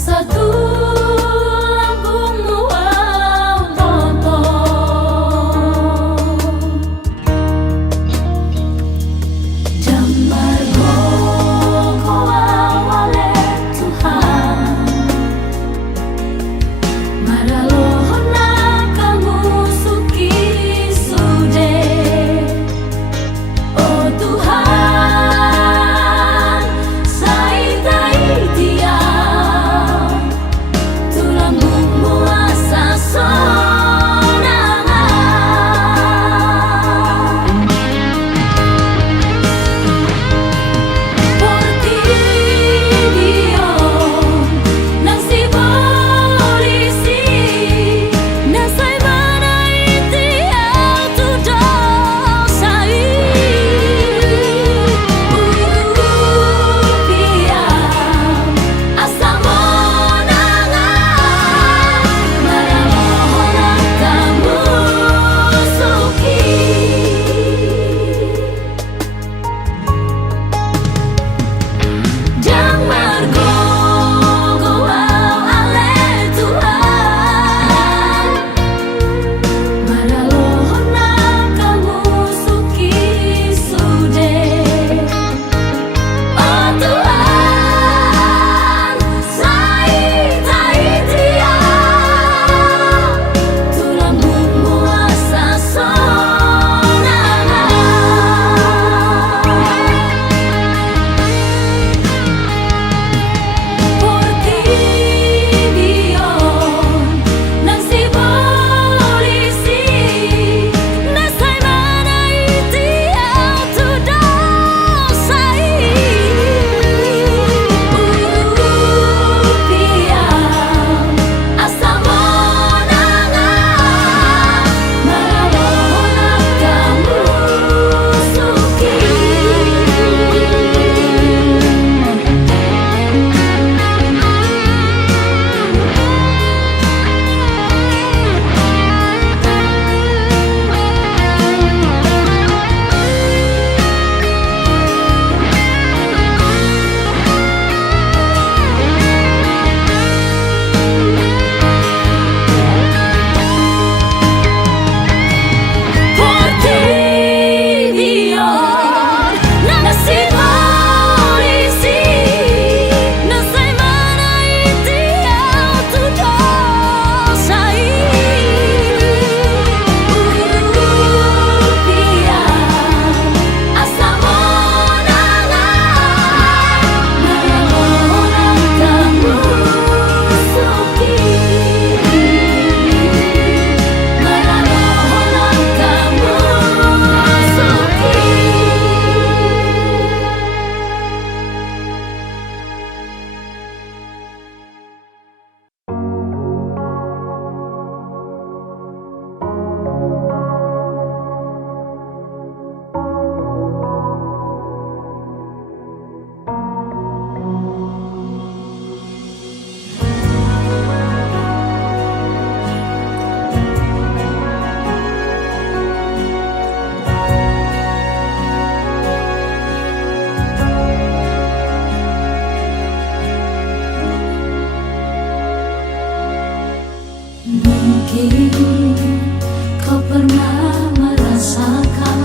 satu lambungmu toto damar gogo awale Tuhan maralohona kamu suki sude oh Tuhan saitai dia tulambungmu asa sonangan portidio nang si polisi nasai banaiti auto dosai upia asa monangan maralohona kamu suki damar gogo ale Tuhan maralohona kamu suki sude oh Tuhan saitai dia tulambungmu asa sonangan portidio nang si polisi nasai banaiti auto dosai upia asa monangan maralohona kamu suki portidio nang si polisi nasai banaiti auto dosai upia asa monangan maralohona kamu suki maralohona kamu suki mungkin kau pernah merasakan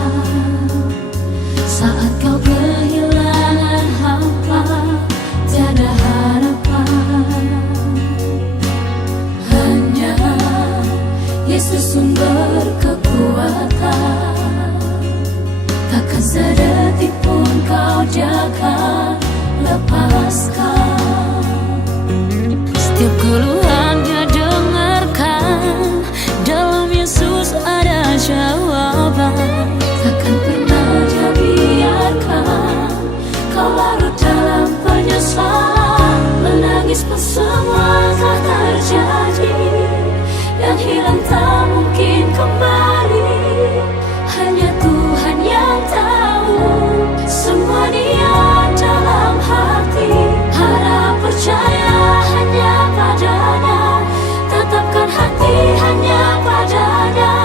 saat kau kehilangan hampa tiada harapan hanya Yesus sumber kekuatan takkan sedetik pun kau jangan lepaskan setiap keluhan dia dengarkan dalam Yesus ada jawaban takkan pernah dia biarkan kau larut dalam penyesalan menangis pun semua telah terjadi yang hilang tak mungkin kembali hanya Tuhan yang tahu semua dia dalam hati harap percaya hanya padanya tetapkan hati hanya padanya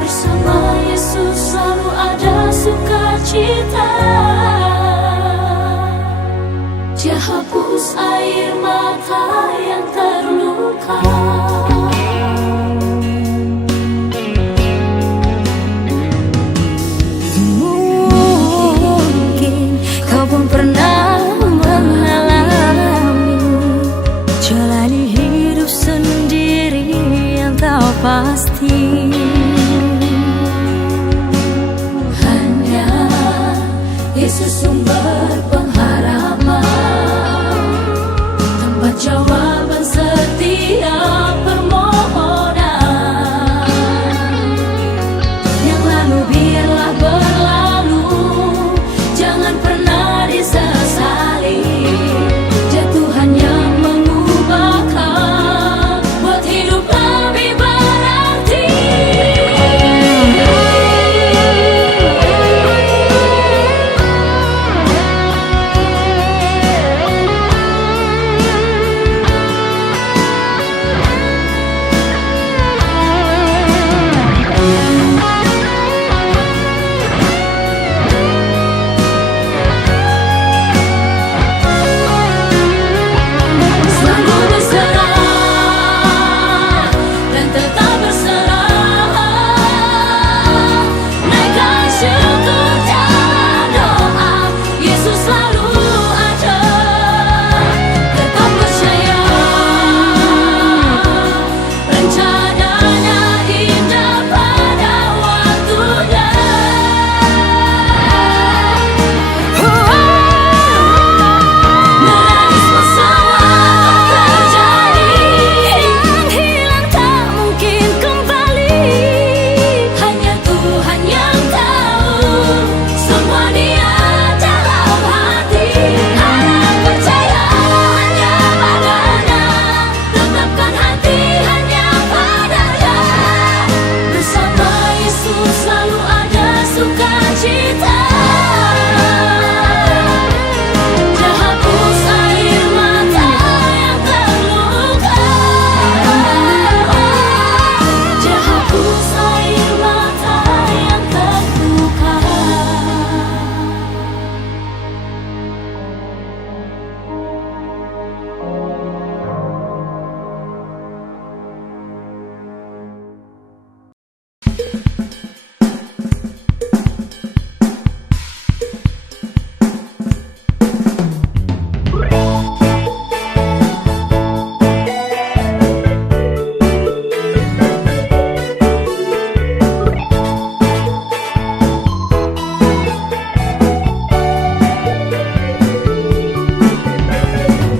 bersama Yesus selalu ada sukacita dia hapus air mata mata yang terluka. Mungkin kau pun pernah mengalami jalani hidup sendiri yang tak pasti. Hanya Yesus sumber pengharapan, tempat jawaban setiap permohonan. Yang lalu biarlah berlalu, jangan pernah disesali. Jatuhan yang mengubahkan, buat hidup lebih berarti. Selalu berserah dan tetap berserah. Naikkan syukur dan doa, Yesus selalu ada. Tetap percaya, rencananya indah pada waktunya. Menangis bersama terjadi, yang hilang tak mungkin kembali. Hanya Tuhan yang tahu semua Dia dalam hati. Harap percaya hanya padanya, tetapkan hati hanya padanya. Bersama Yesus selalu ada sukacita. Dia hapus air mata yang terluka. Dia hapus air mata yang terluka.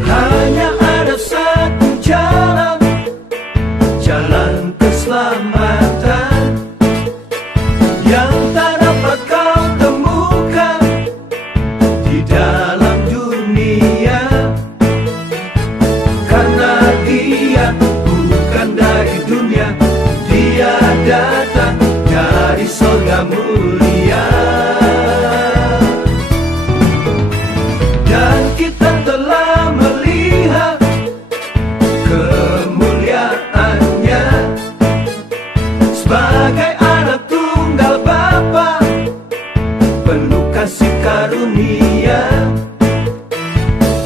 Hanya ada satu jalan, jalan keselamatan, yang tak dapat kau temukan di dalam dunia. Karena Dia bukan dari dunia, Dia datang dari surga mulia. Dan kita telah melihat kemuliaannya sebagai anak tunggal Bapa, penuh kasih karunia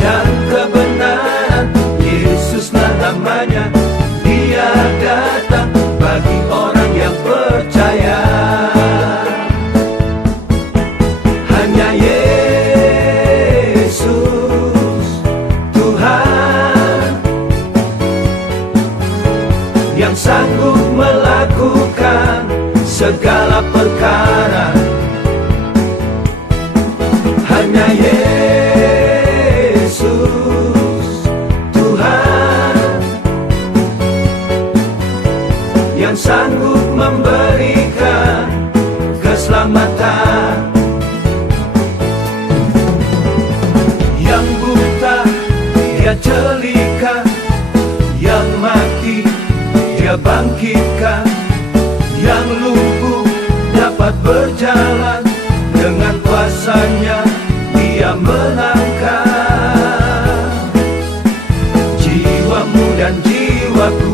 dan kebenaran. Yesuslah namanya, Dia datang bagi orang yang percaya. Hanya Yesus Tuhan yang sanggup melakukan segala perkara. Hanya Yesus Tuhan yang sanggup memberikan keselamatan. Yang buta Dia jelikan, yang mati Dia bangkitkan, yang lumpuh dapat berjalan, dengan kuasa-Nya Dia menangkan jiwamu dan jiwaku.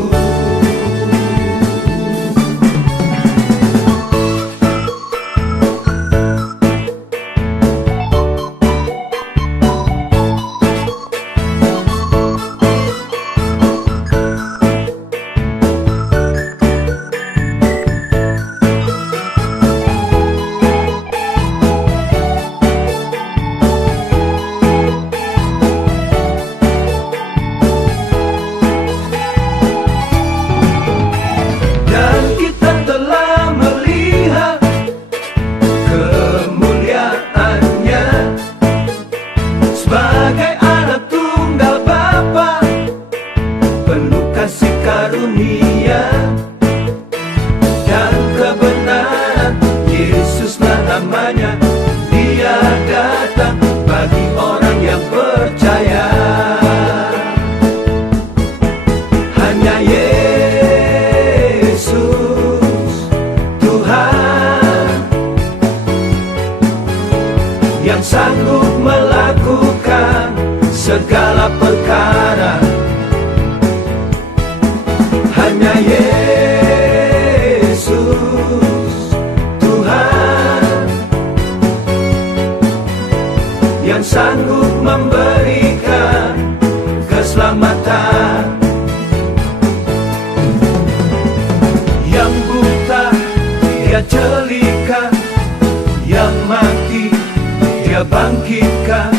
Dia bangkitkan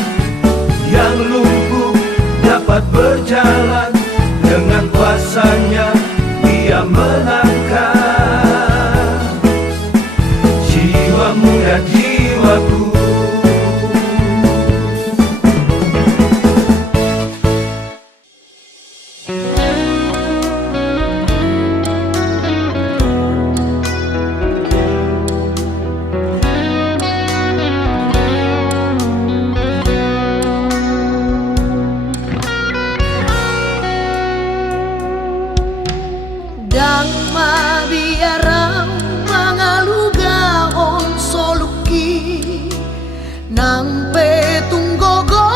yang lumpuh dapat berjalan, dengan kuasanya Dia menangkan jiwamu dan jiwaku. Dang mabiarang mga lugaon soluki nang petunggogo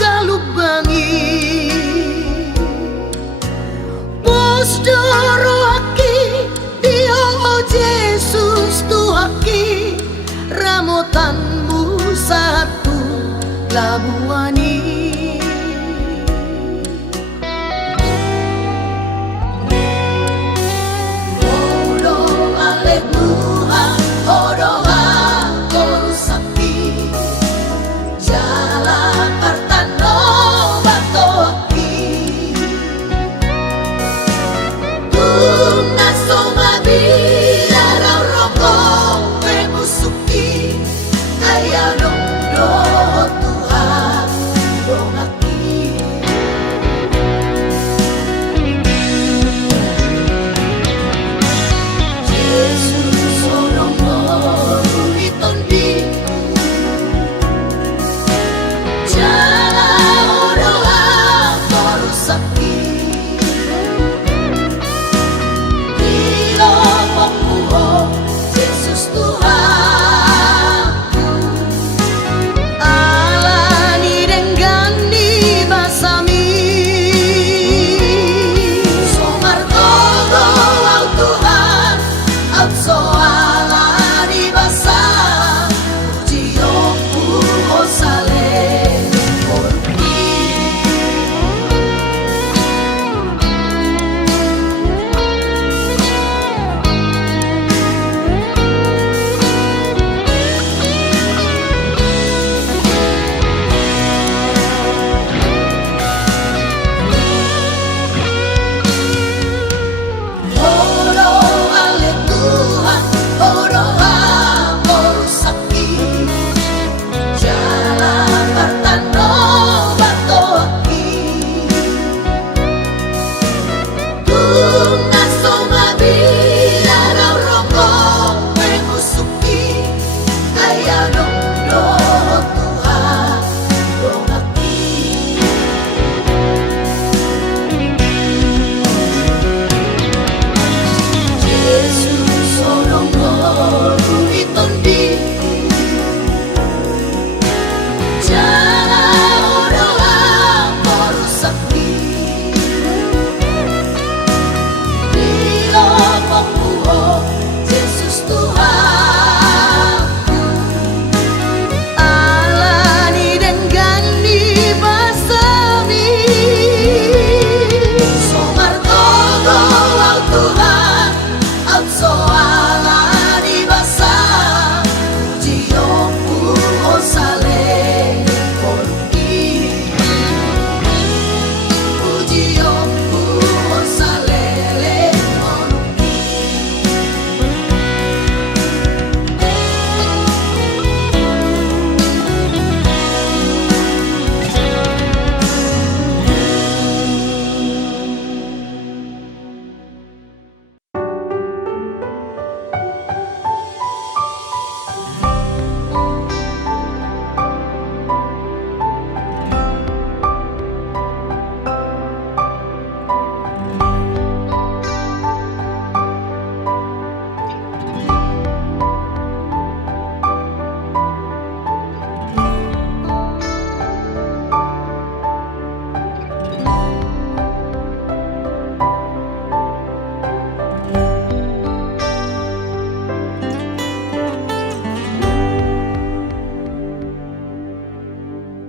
galubangi Pusdoro aki Dio Jesus Tuhaki ramotanmu satu labuani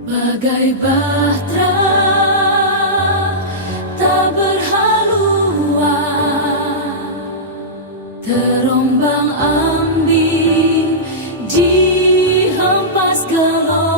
Bagai bahtera tak berhaluan, terombang ambing dihempas gelombang.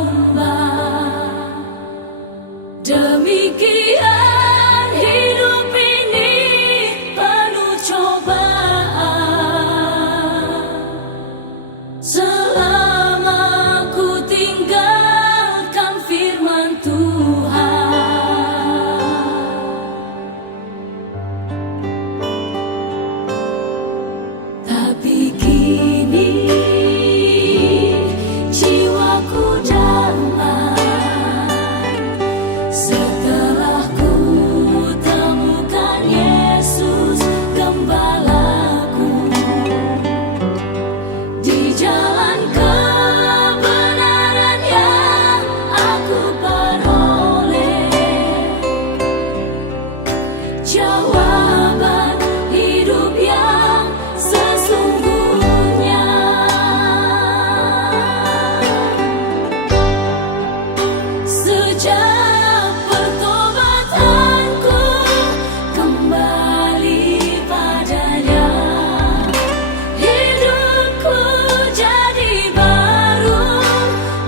jawaban hidup yang sesungguhnya. Sejak pertobatanku kembali padanya, hidupku jadi baru,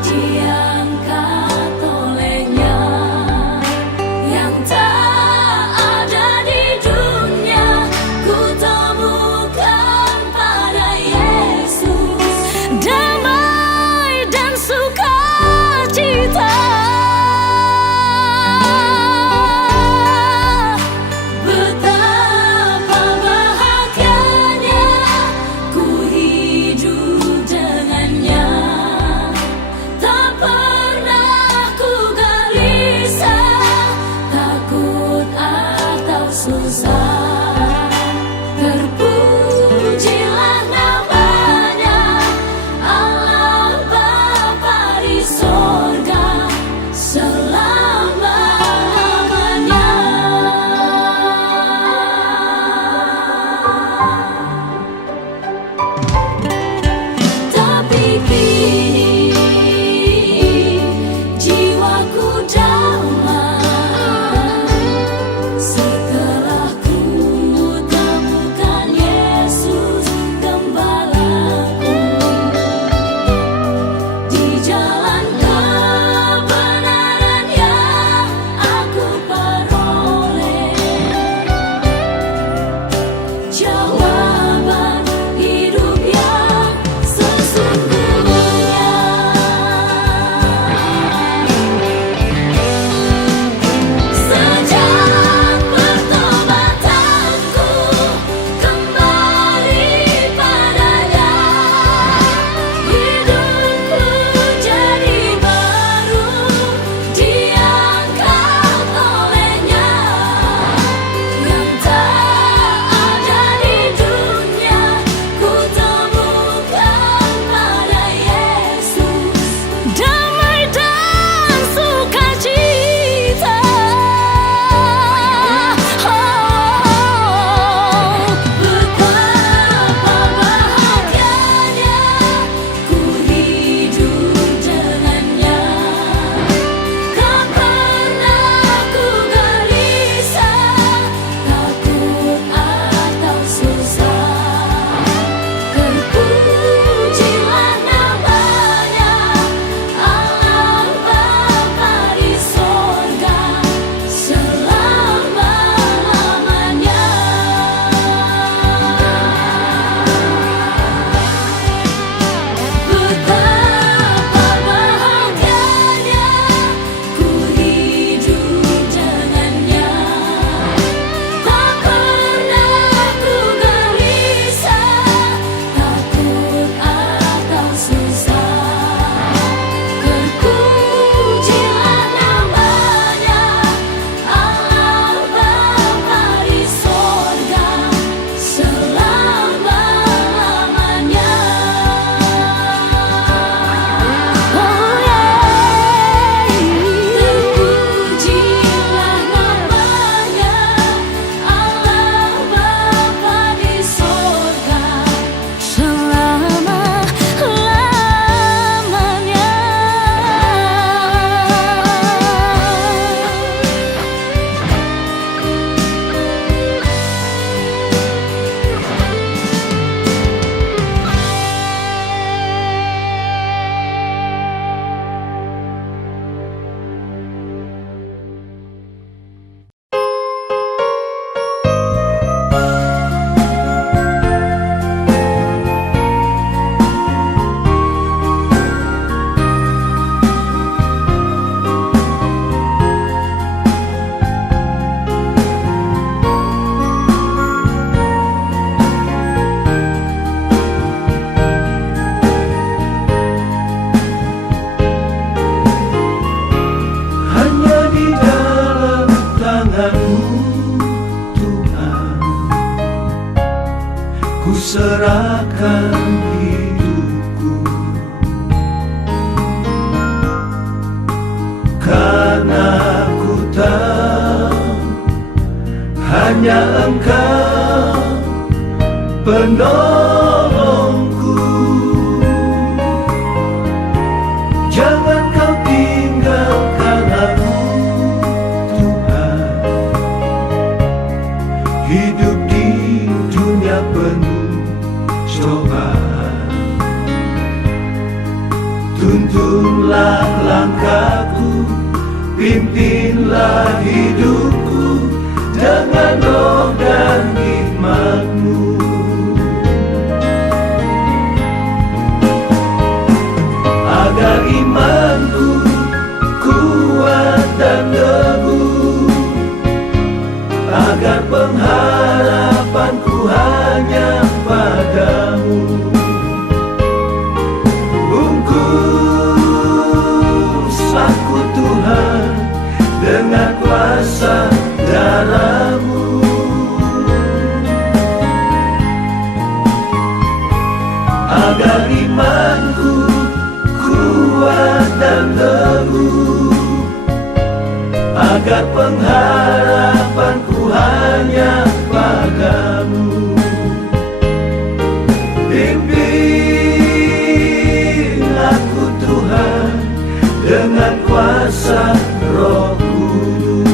diangkat olehnya. Yang tak ada di dunia ku temukan pada Yesus, damai dan sukacita. Betapa bahagianya ku hidup dengannya. Tak pernah ku gelisah, takut atau susah. Terpujilah namanya, Allah Bapa di sorga selama-lamanya. Tapi kini jiwaku damai setelah ku temukan Yesus gembalaku. Di jalan kebenaran yang aku peroleh, jawaban hidup yang sesungguhnya. Sejak pertobatanku kembali padanya, hidupku jadi baru, diangkat olehnya. Yang tak ada di dunia ku temukan pada Yesus, damai dan sukacita. Betapa bahagianya ku hidup dengannya. Tak pernah ku gelisah, takut atau susah. Terpujilah namanya, Allah Bapa di sorga selama-lamanya. Betapa bahagianya ku hidup dengannya. Tak pernah ku gelisah, takut atau susah. Terpujilah namanya, Allah Bapa di sorga selama-lamanya. Terpujilah namanya, Allah Bapa di sorga selama-lamanya. Hanya di dalam tangan-Mu Tuhan, ku serahkan hidupku. Karena ku tahu hanya Engkau penolongku. Jangan Kau tinggalkan aku, Tuhan. Hidup di dunia penuh cobaan, tuntunlah langkahku, pimpinlah hidupku dengan roh dan hikmat-Mu. Agar imanku kuat dan teguh, agar pengharapanku hanya padamu. Bungkus aku Tuhan dengan kuasa darah-Mu. Agar imanku kuat dan teguh, agar pengharapanku hanya padamu. Pimpin aku Tuhan dengan kuasa Roh Kudus.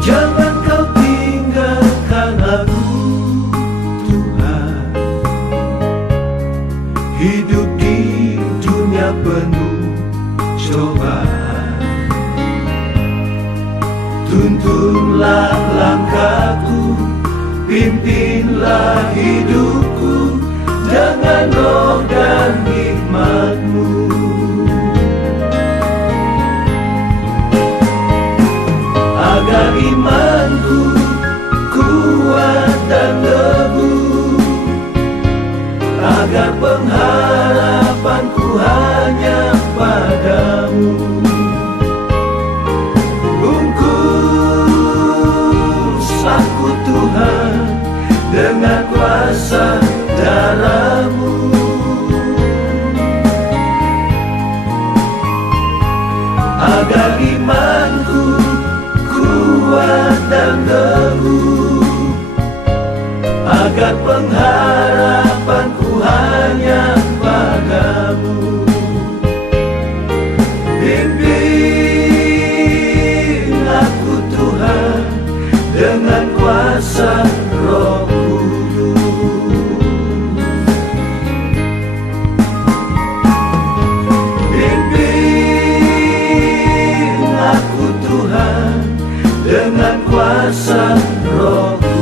Jangan Kau tinggalkan aku, Tuhan. Hidup di dunia penuh cobaan, tuntunlah langkahku, pimpinlah hidupku dengan roh dan hikmat-Mu. Agar imanku kuat dan teguh, agar pengharapanku hanya padamu. Bungkus aku Tuhan dengan kuasa darah-Mu. Agar imanku kuat dan teguh, agar pengharapanku hanya padamu. Pimpin aku Tuhan dengan kuasa Roh Kudus. Pimpin aku Tuhan dengan kuasa Roh Kudus.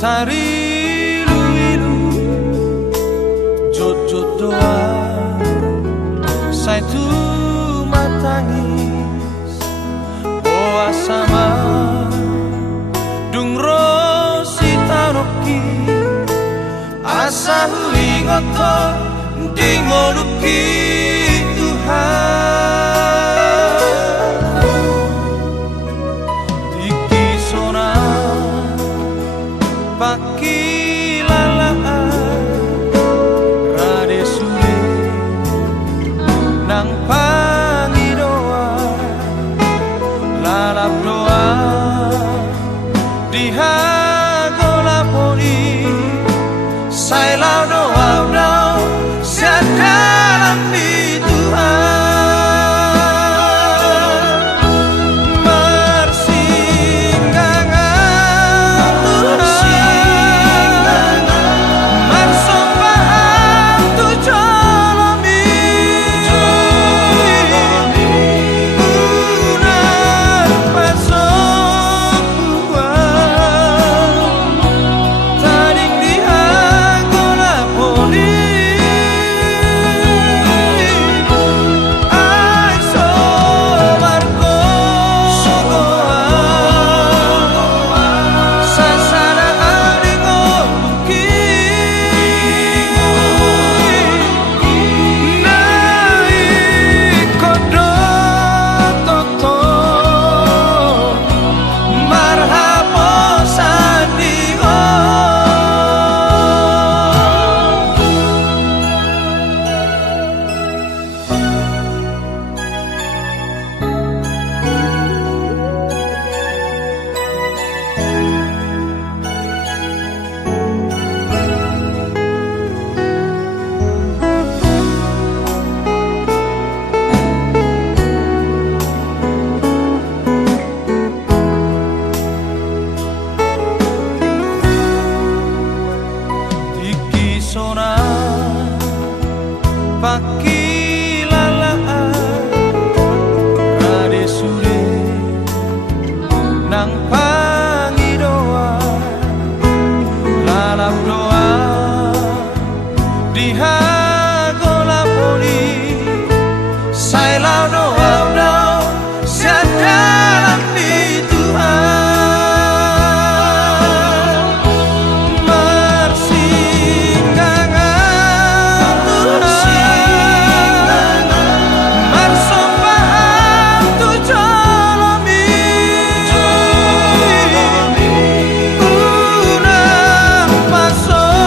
Tari ilu jojo doa saya tu matangis boa sama dung rosi taroki asa hui ngoto dingoluki Tuhan iki sona Paki lalaan rade sule nang pangidoa lalap doa nampangi doa, lalap doa di hagola poli, sai lau doa doa dalam di Tuhan, mersinggangan Tuhan, mersompahan tu jolomi, unang pasompuan,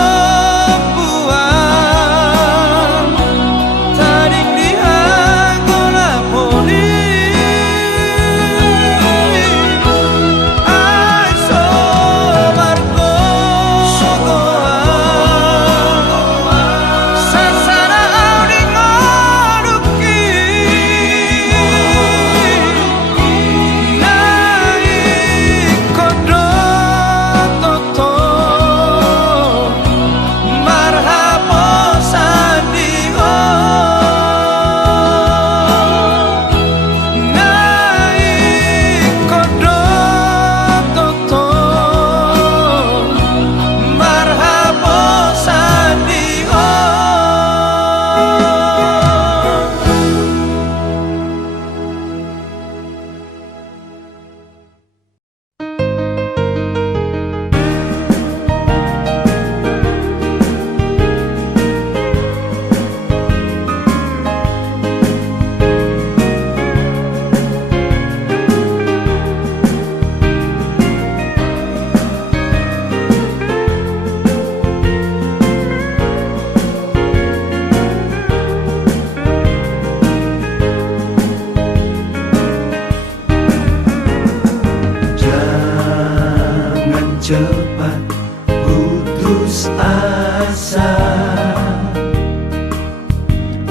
taring di hagola poli. Cepat putus asa,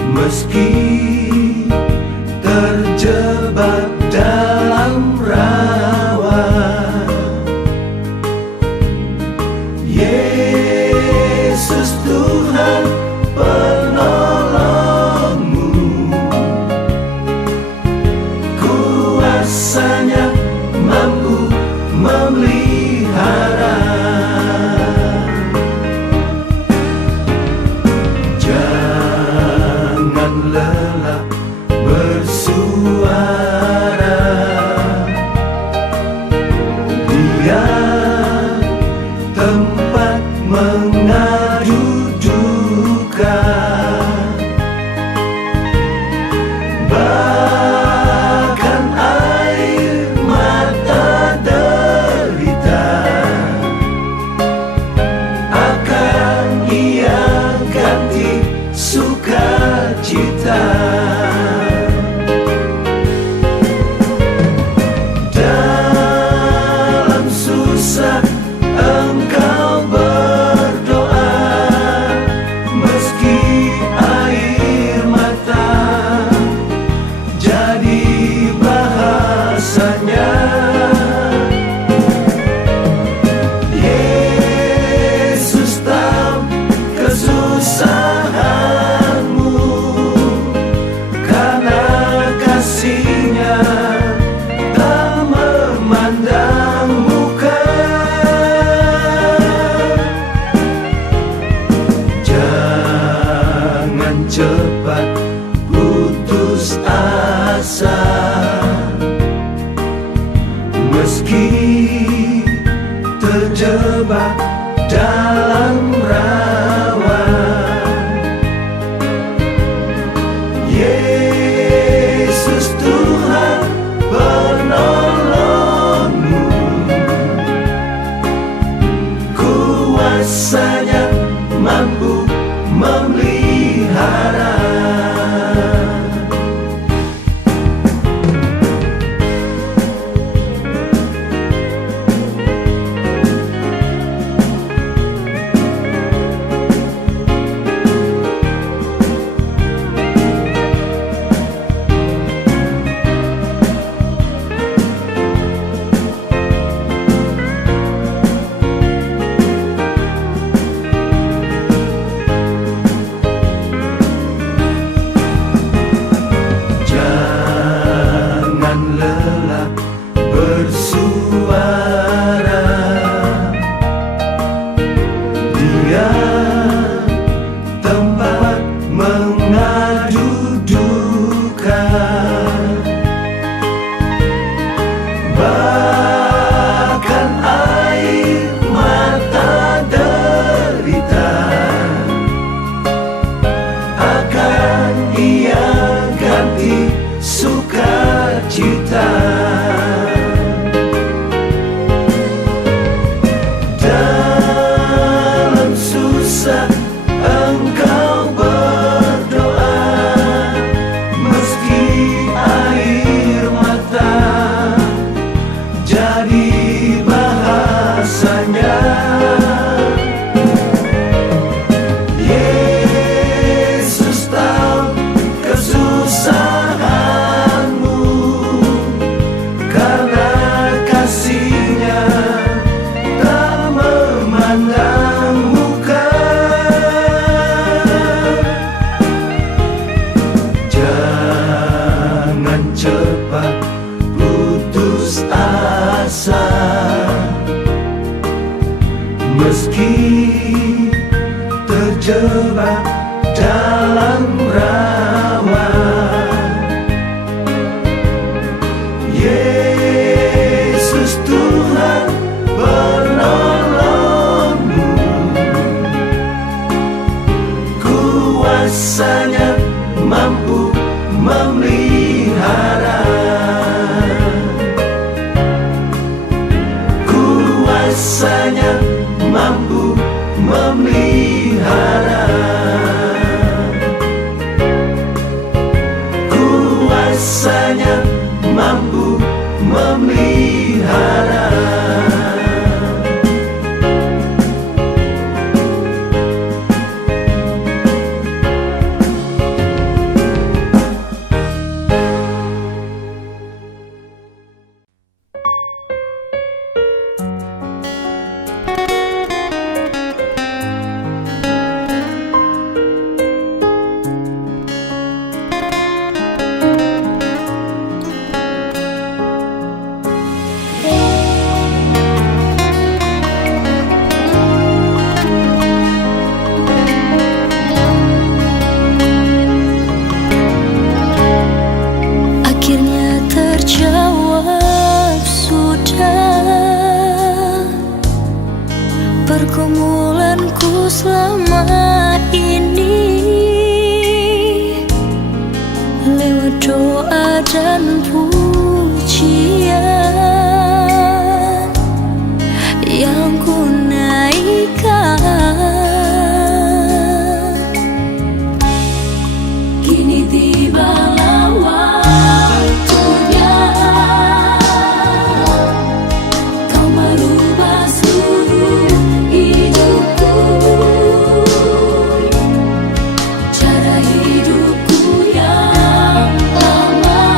meski terjebak dalam rawa. Yesus Tuhan penolongmu, kuasanya mampu memelihara. Jangan lelah bersuara, Dia tempat mengadu duka. Bahkan air mata derita akan Ia ganti sukacita. Dalam susah engkau berdoa, meski air mata jadi bahasanya. Yesus tahu kesusahanmu, karena kasih-Nya tak memandang muka. Jangan cepat putus asa, meski terjebak dalam rawa. Yesus Tuhan penolongmu, kuasanya mampu memelihara. meski terjebak dalam rawa. Yesus Tuhan penolongmu, kuasanya mampu memelihara, kuasanya mampu memelihara, kuasanya mampu memelihara. Akhirnya terjawab sudah pergumulanku selama ini, lewat doa dan pujian yang ku naikkan. Kini tibalah waktunya Kau merubah seluruh hidupku, cara hidupku yang lama.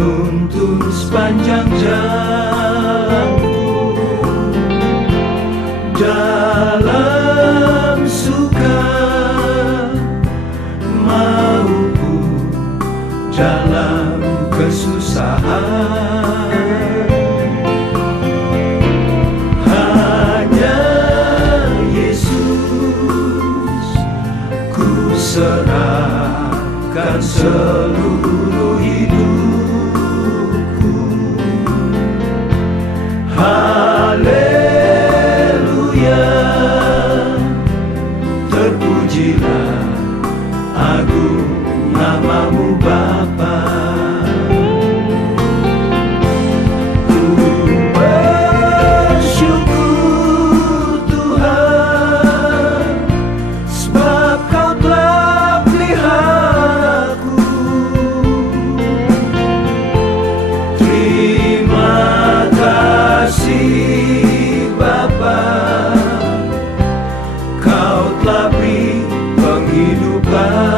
menuntun sepanjang jalanku, dalam suka maupun dalam kesusahan. Hanya Yesus ku serahkan seluruh hidupku. Haleluya, terpujilah agung namamu Bapa. Ku bersyukur Tuhan, sebab Kau telah peliharaku. Terima kasih Bapa, Kau telah beri penghidupan.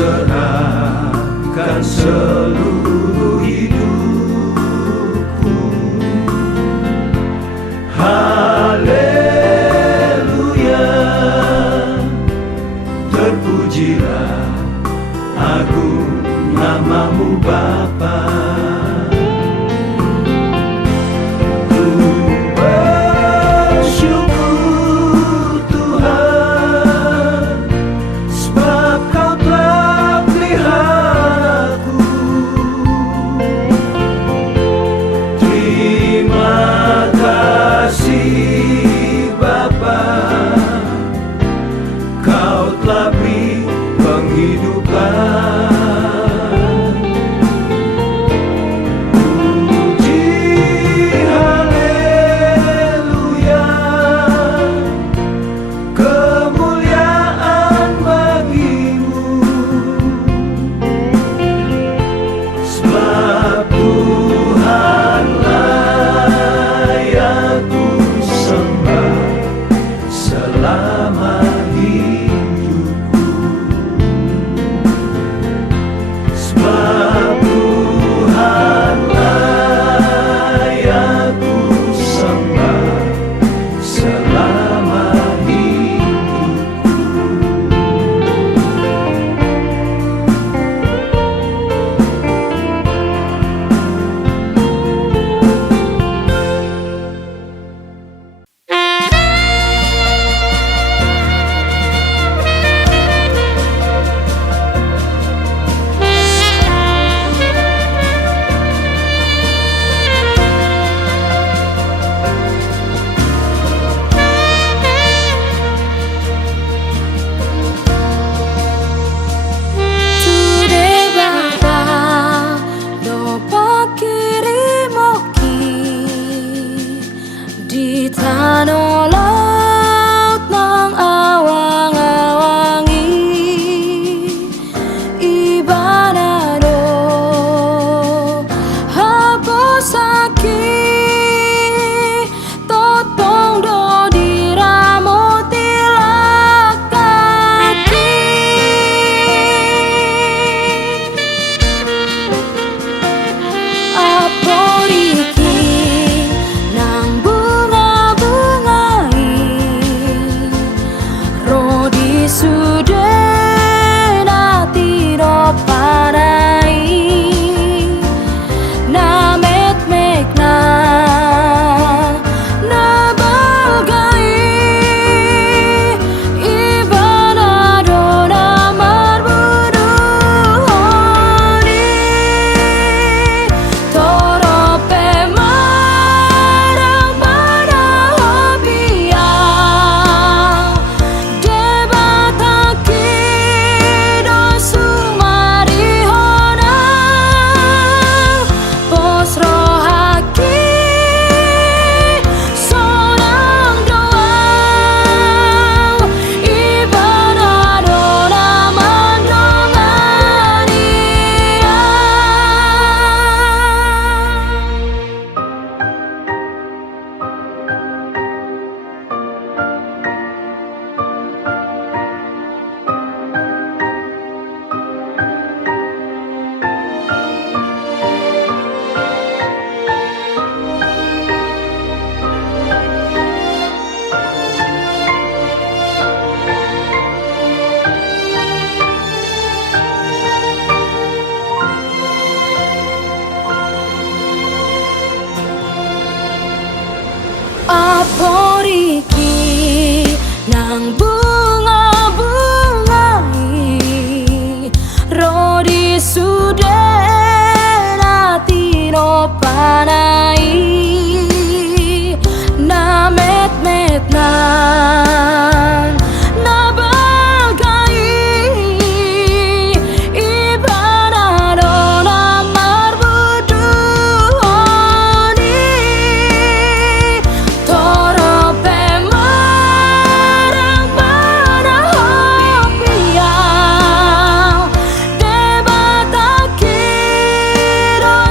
Serahkan seluruh hidupku. Haleluya, terpujilah agung namamu Bapa. Ku bersyukur Tuhan, sebab Kau telah peliharaku. Terima kasih Bapa, Kau telah beri penghidupan. Puji haleluya, kemuliaan bagimu, sebab Tuhanlah yang ku sembah selama hidupku. panai na met nan na bagai ibadah na marbuduhoni toro pemarang pada hopiau debataki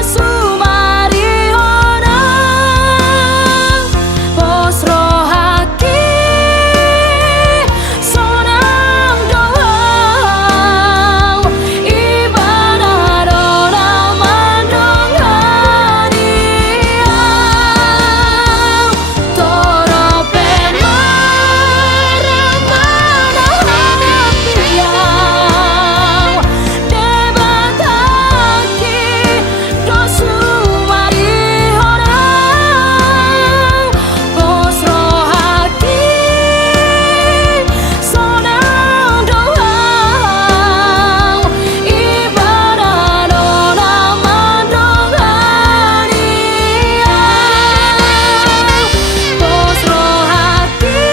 sumari orang pos rohaki sonang doa ibadah dona mandongani toro pemarang mana hapiau debataki sumari orang pos rohaki sonang doa ibadah dona mandongani pos rohaki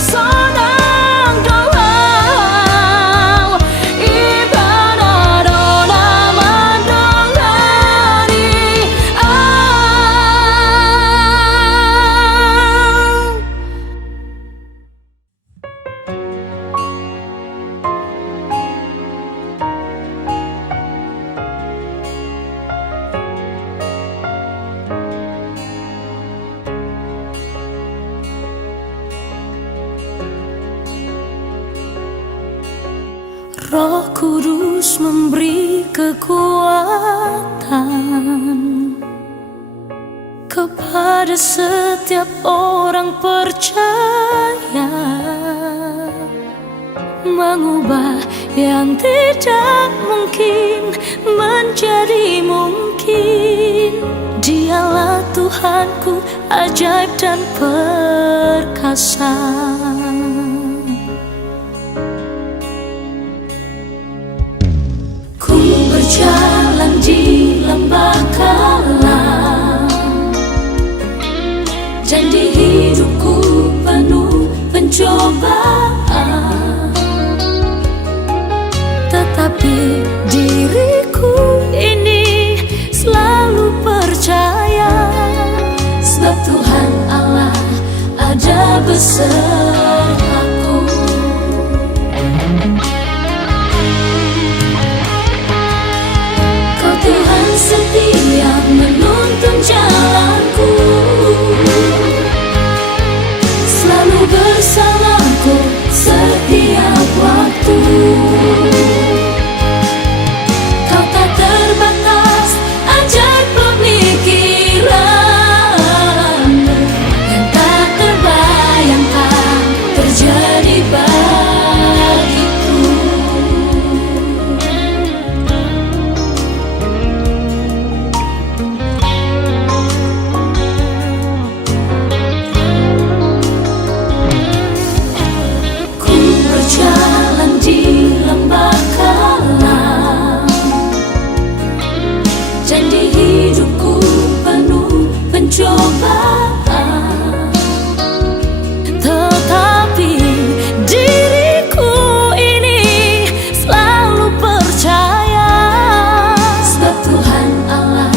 sonang doa ibadah dona mandongani Roh Kudus memberi kekuatan kepada setiap orang percaya, mengubah yang tidak mungkin menjadi mungkin. Dialah Tuhanku, ajaib dan perkasa. Ku berjalan di lembah kalam, dan di hidupku penuh pencobaan, tetapi diriku ini selalu percaya, sebab Tuhan Allah ada besertaku. Kau Tuhan setia menuntun jalanku, selalu bersamaku setiap waktu. Kau tak terbatas, ajaib pemikiran yang tak terbayangkan terjadi bagiku. Ku berjalan di lembah kalam, dan di hidupku penuh pencobaan, tetapi diriku ini selalu percaya, sebab Tuhan Allah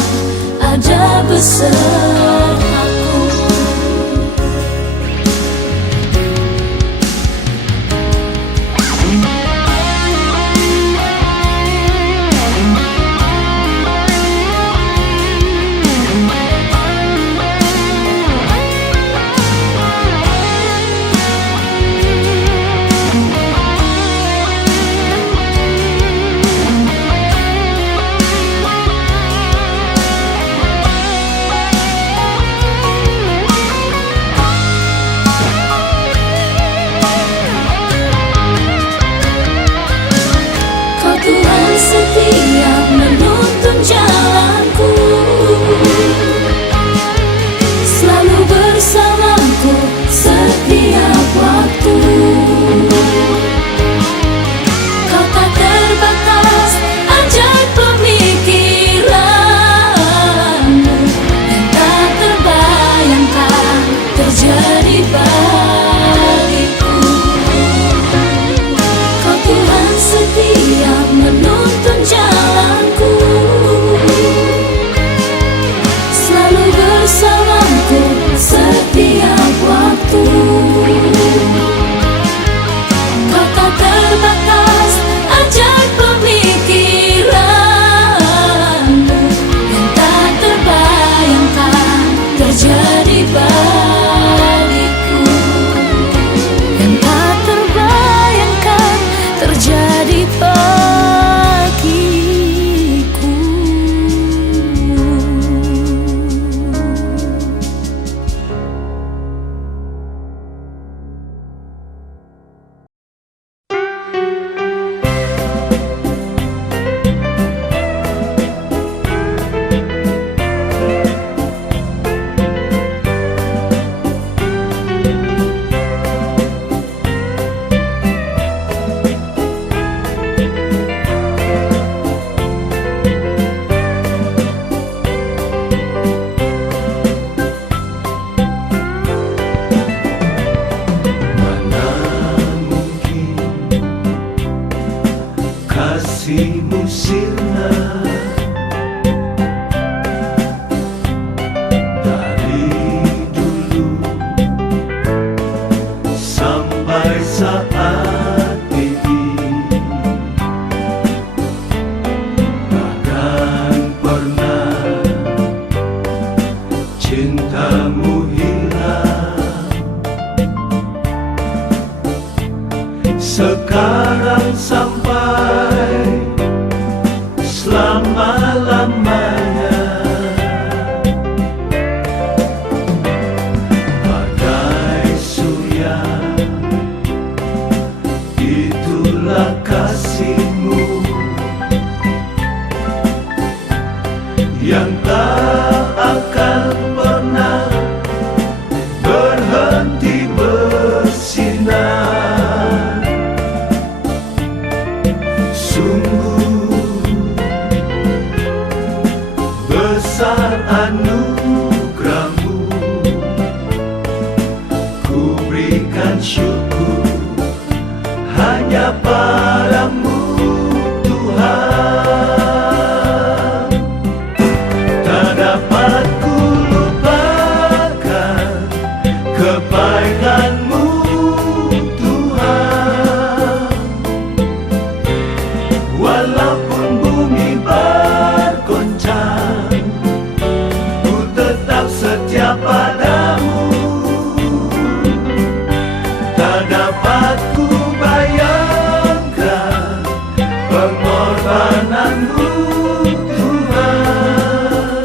ada besertaku. kasih-Mu sirna dari dulu sampai saat ini. Takkan pernah cinta-Mu hilang. Sekarang sampai selama-lamanya. Bagai surya, itulah kasih-Mu yang tak akan pernah berhenti bersinar. Sungguh besar anugerah-Mu, ku berikan syukur hanya pada-Mu Tuhan. Tak dapat ku lupakan kebaikan-Mu Tuhan. Walaupun bumi bergoncang, ku tetap setia pada-Mu. Tak dapat ku bayangkan pengorbanan-Mu Tuhan.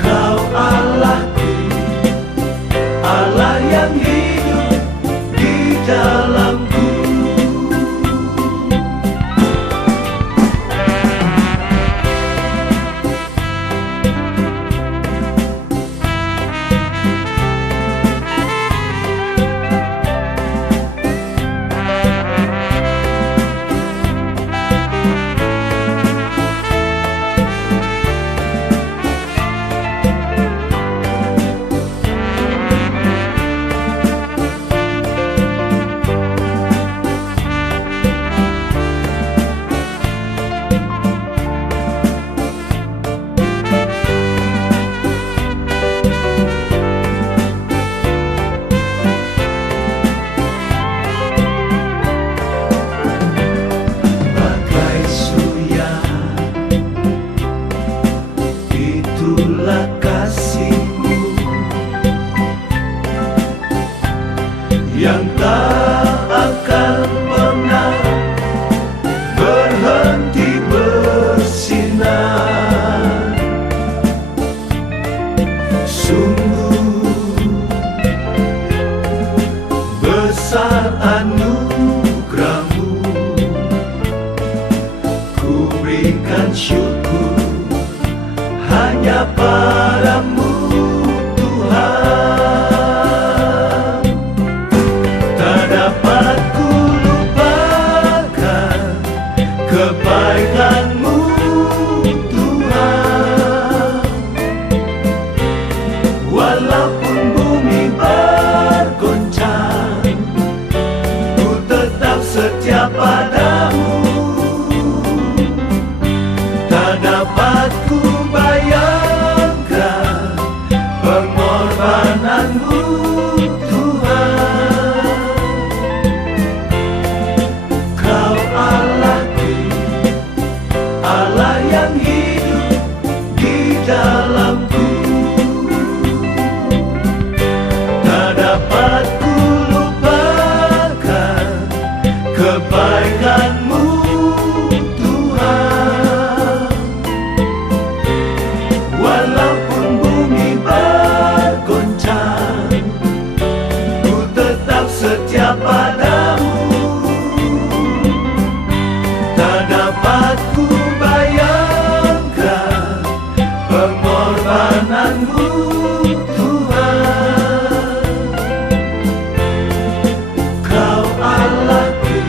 Kau Allahku, Allah yang hidup di dalamku. Itulah kasih-Mu yang tak akan pernah berhenti bersinar. Sungguh besar anugerah-Mu, ku berikan syukur hanya pada-Mu Tuhan. Tak dapat ku lupakan kebaikan-Mu Tuhan. Walaupun bumi bergoncang, ku tetap setia pada-Mu. Tak dapat ku bayangkan pengorbanan-Mu Tuhan. Kau Allahku, Allah yang hidup di dalamku. Tak dapat ku lupakan kebaikan-Mu Tuhan. Walaupun bumi bergoncang, ku tetap setia pada-Mu. Tak dapat ku bayangkan pengorbanan-Mu Tuhan. Kau Allahku,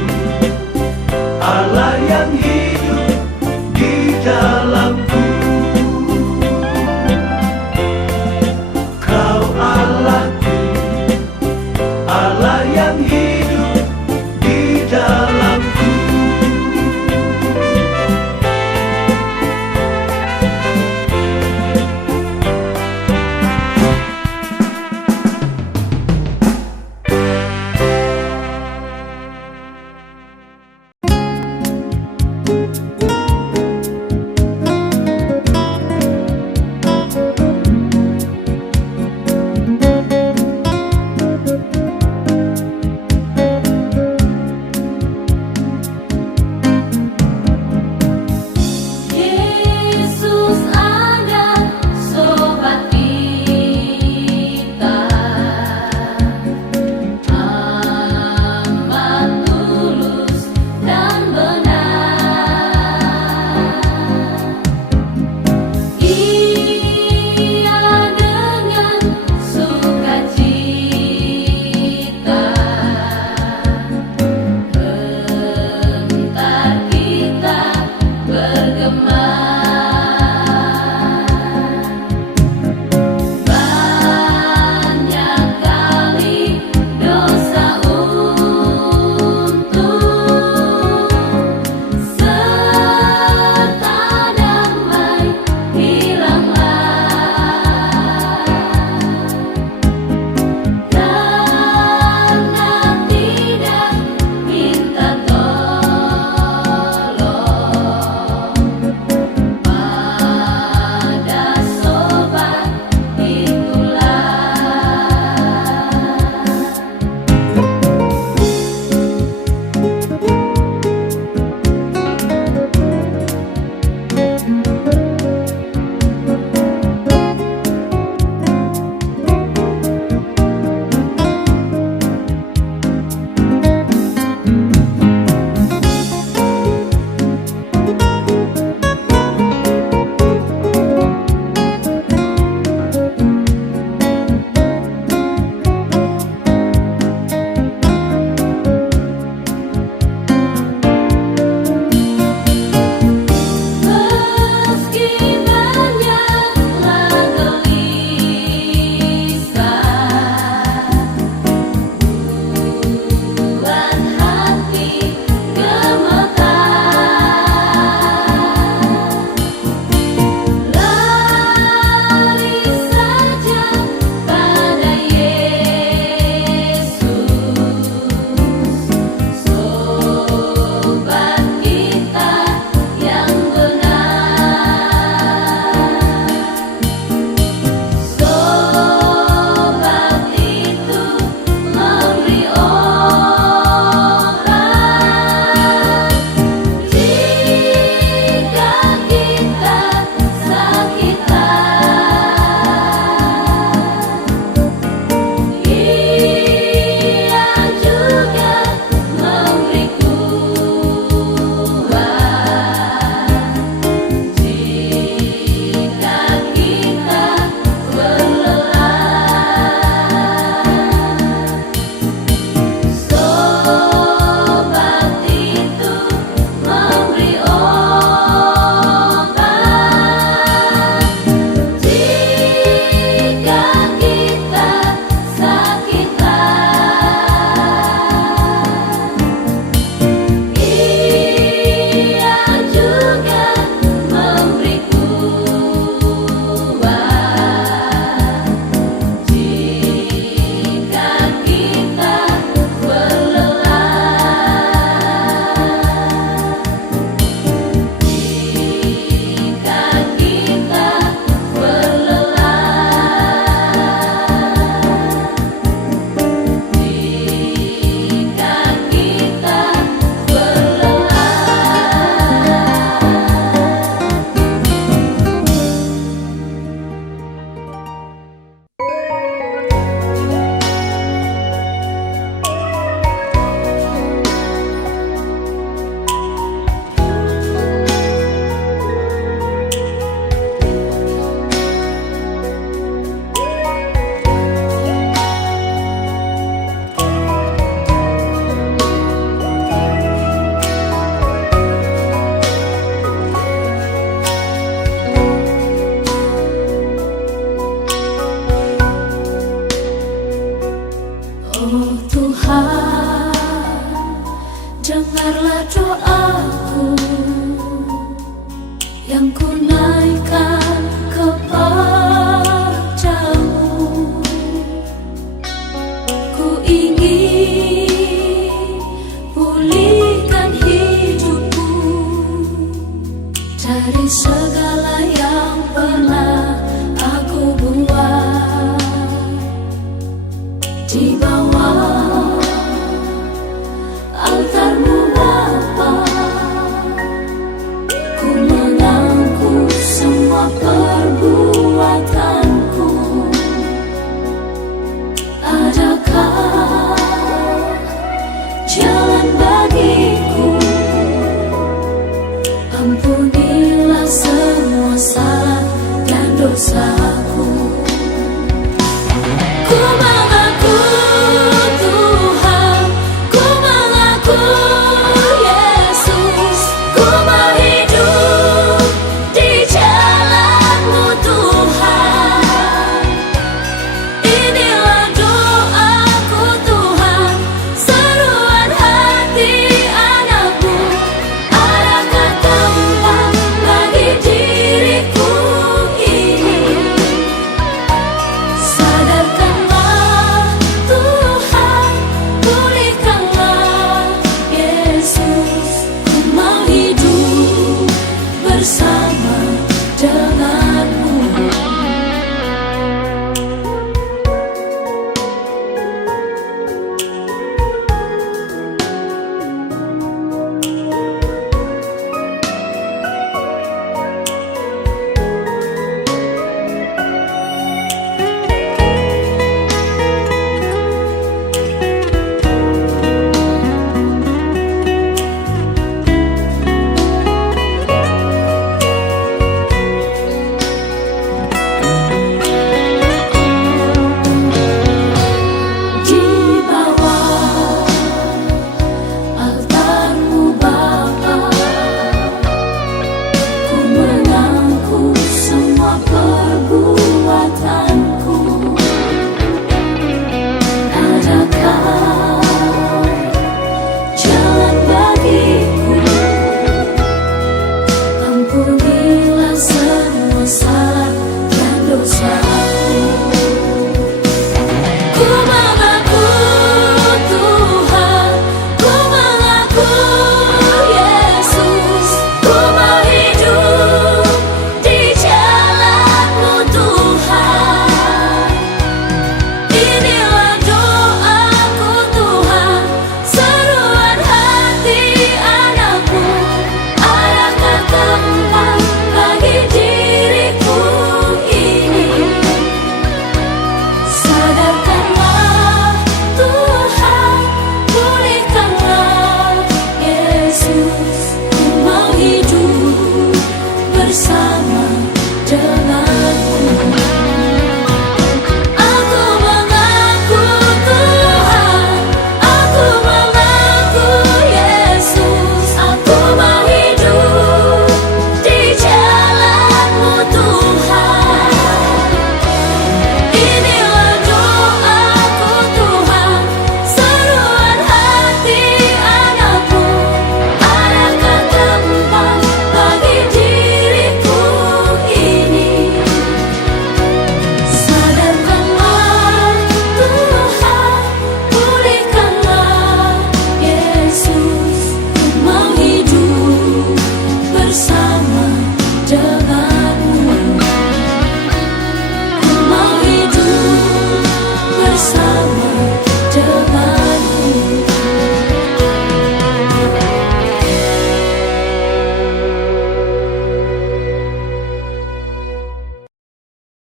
dengarlah doaku yang ku naikkan kepadamu. Ku ingin pulihkan hidupku Yesus